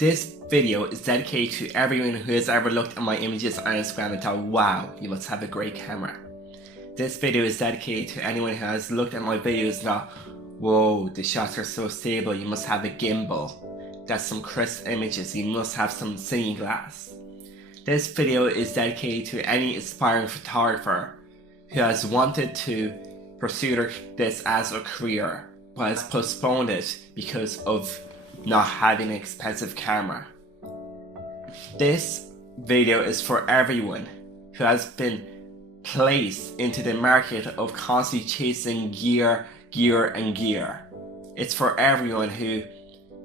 This video is dedicated to everyone who has ever looked at my images on Instagram and thought, wow, you must have a great camera. This video is dedicated to anyone who has looked at my videos and thought, whoa, the shots are so stable, you must have a gimbal. That's some crisp images, you must have some cine glass. This video is dedicated to any aspiring photographer who has wanted to pursue this as a career, but has postponed it because of not having an expensive camera. This video is for everyone who has been placed into the market of constantly chasing gear. It's for everyone who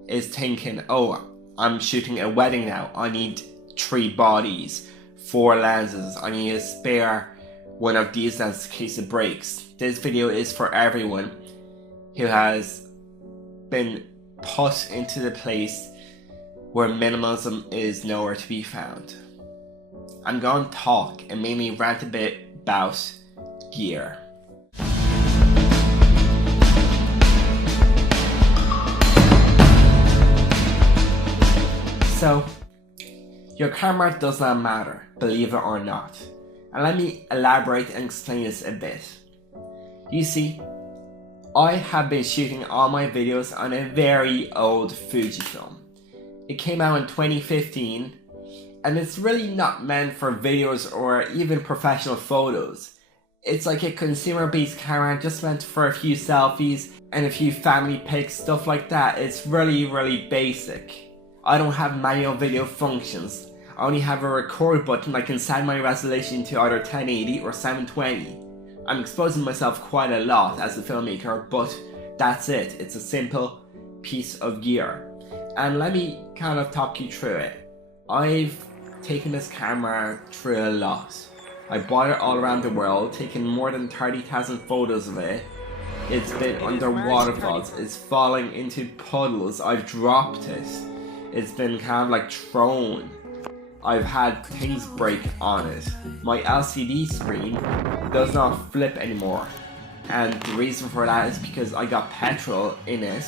is thinking, oh, I'm shooting a wedding now, I need 3 bodies, 4 lenses, I need to spare one of these lenses in case it breaks. This video is for everyone who has been put into the place where minimalism is nowhere to be found. I'm going to talk and mainly rant a bit about gear. So, your camera does not matter, believe it or not. And let me elaborate and explain this a bit. You see, I have been shooting all my videos on a very old Fujifilm. It came out in 2015, and it's really not meant for videos or even professional photos. It's like a consumer-based camera just meant for a few selfies and a few family pics, stuff like that. It's really basic. I don't have manual video functions. I only have a record button. I can set my resolution to either 1080 or 720. I'm exposing myself quite a lot as a filmmaker, but that's it. It's a simple piece of gear. And let me kind of talk you through it. I've taken this camera through a lot. I bought it all around the world, taken more than 30,000 photos of it. It's been under waterfalls, it's falling into puddles, I've dropped it. It's been kind of like thrown. I've had things break on it. My LCD screen does not flip anymore. And the reason for that is because I got petrol in it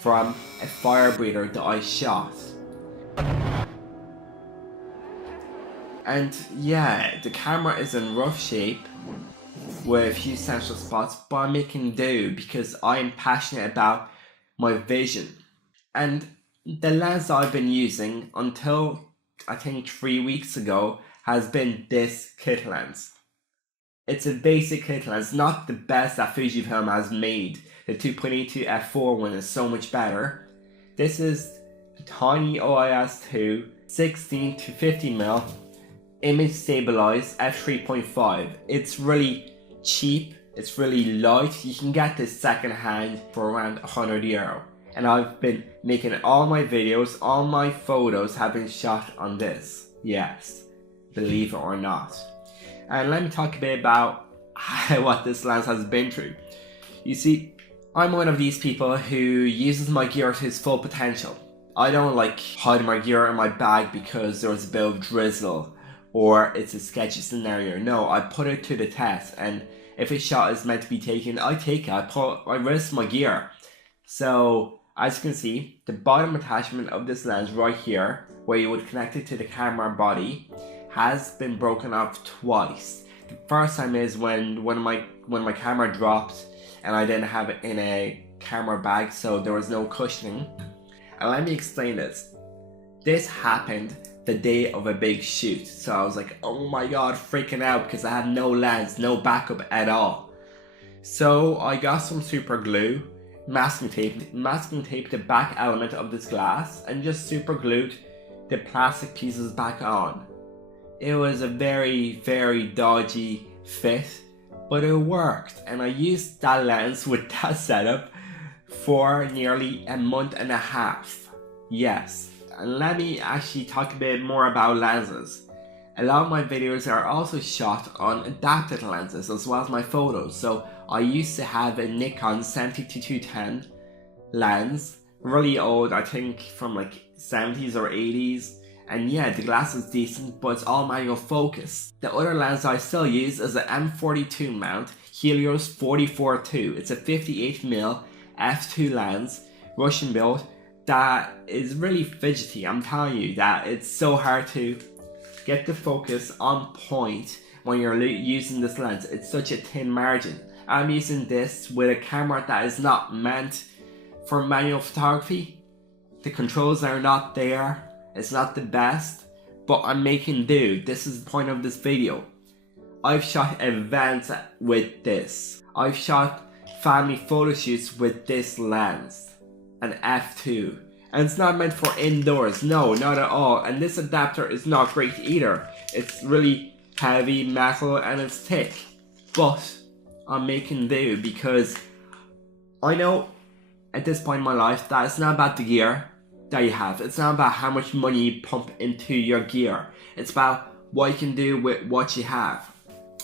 from a fire breather that I shot. And yeah, the camera is in rough shape with a few essential spots, but I'm making do because I am passionate about my vision. And the lens I've been using until I think 3 weeks ago has been this kit lens. It's a basic kit lens, not the best that Fujifilm has made. The 2.82 f4 one is so much better. This is the tiny OIS2 16 to 50mm image stabilized f3.5. It's really cheap, it's really light. You can get this second hand for around €100. And I've been making all my videos, all my photos have been shot on this. Yes, believe it or not. And let me talk a bit about what this lens has been through. You see, I'm one of these people who uses my gear to its full potential. I don't like hiding my gear in my bag because there's a bit of drizzle or it's a sketchy scenario. No, I put it to the test, and if a shot is meant to be taken, I take it. I risk my gear. So, as you can see, the bottom attachment of this lens right here, where you would connect it to the camera body, has been broken off twice. The first time is when my camera dropped and I didn't have it in a camera bag, so there was no cushioning. And let me explain this. This happened the day of a big shoot, so I was like, oh my god, freaking out because I had no lens, no backup at all. So I got some super glue, masking tape the back element of this glass, and just super glued the plastic pieces back on. It was a very dodgy fit, but it worked, and I used that lens with that setup for nearly a month and a half. Yes, and let me actually talk a bit more about lenses. A lot of my videos are also shot on adapted lenses as well as my photos. So I used to have a Nikon 70-210 lens, really old, I think from like 70s or 80s. And yeah, the glass is decent, but it's all manual focus. The other lens I still use is an M42 mount, Helios 44-2. It's a 58mm f2 lens, Russian built, that is really fidgety. I'm telling you that it's so hard to get the focus on point when you're using this lens. It's such a thin margin. I'm using this with a camera that is not meant for manual photography. The controls are not there. It's not the best, but I'm making do. This is the point of this video. I've shot events with this. I've shot family photo shoots with this lens, an f2. And it's not meant for indoors, no, not at all. And this adapter is not great either. It's really heavy metal and it's thick. But I'm making do because I know at this point in my life that it's not about the gear that you have. It's not about how much money you pump into your gear. It's about what you can do with what you have.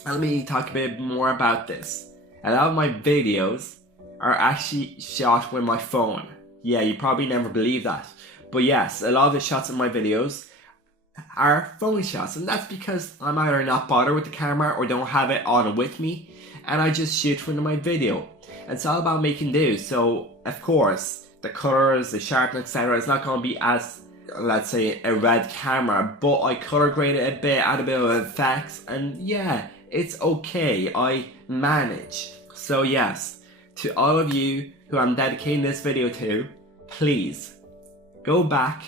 And let me talk a bit more about this. A lot of my videos are actually shot with my phone. Yeah, you probably never believe that. But yes, a lot of the shots in my videos are phone shots. And that's because I'm either not bothered with the camera or don't have it on with me. And I just shoot with my video. And it's all about making do. So, of course, the colors, the sharpness, etc. is not going to be as, let's say, a red camera. But I color grade it a bit, add a bit of effects. And yeah, it's okay. I manage. So yes, to all of you who I'm dedicating this video to, please go back,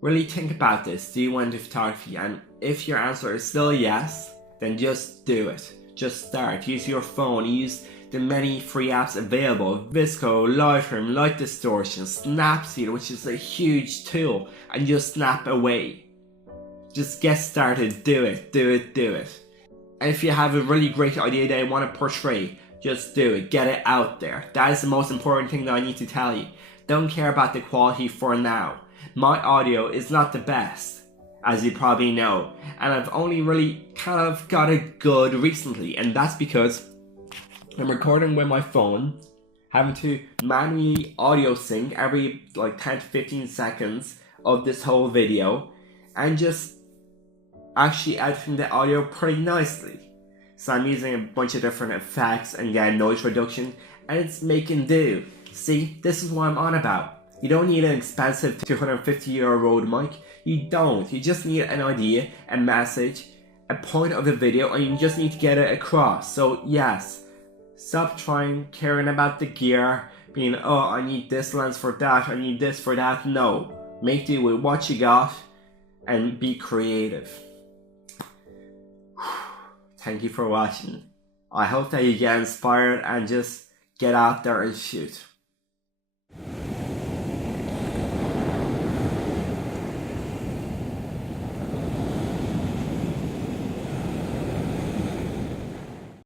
really think about this. Do you want to do photography? And if your answer is still yes, then just do it. Just start. Use your phone. Use the many free apps available. VSCO, Lightroom, Light Distortion, Snapseed, which is a huge tool, and just snap away. Just get started. Do it. Do it. Do it. And if you have a really great idea that you want to portray, just do it. Get it out there. That is the most important thing that I need to tell you. Don't care about the quality for now. My audio is not the best, as you probably know. And I've only really kind of got it good recently. And that's because I'm recording with my phone, having to manually audio sync every like 10 to 15 seconds of this whole video. And just actually editing the audio pretty nicely. So I'm using a bunch of different effects and noise reduction, and it's making do. See, this is what I'm on about. You don't need an expensive €250 Rode mic. You don't. You just need an idea, a message, a point of the video, and you just need to get it across. So yes, stop caring about the gear, being, oh, I need this lens for that, I need this for that. No, make do with what you got and be creative. Thank you for watching. I hope that you get inspired and just get out there and shoot.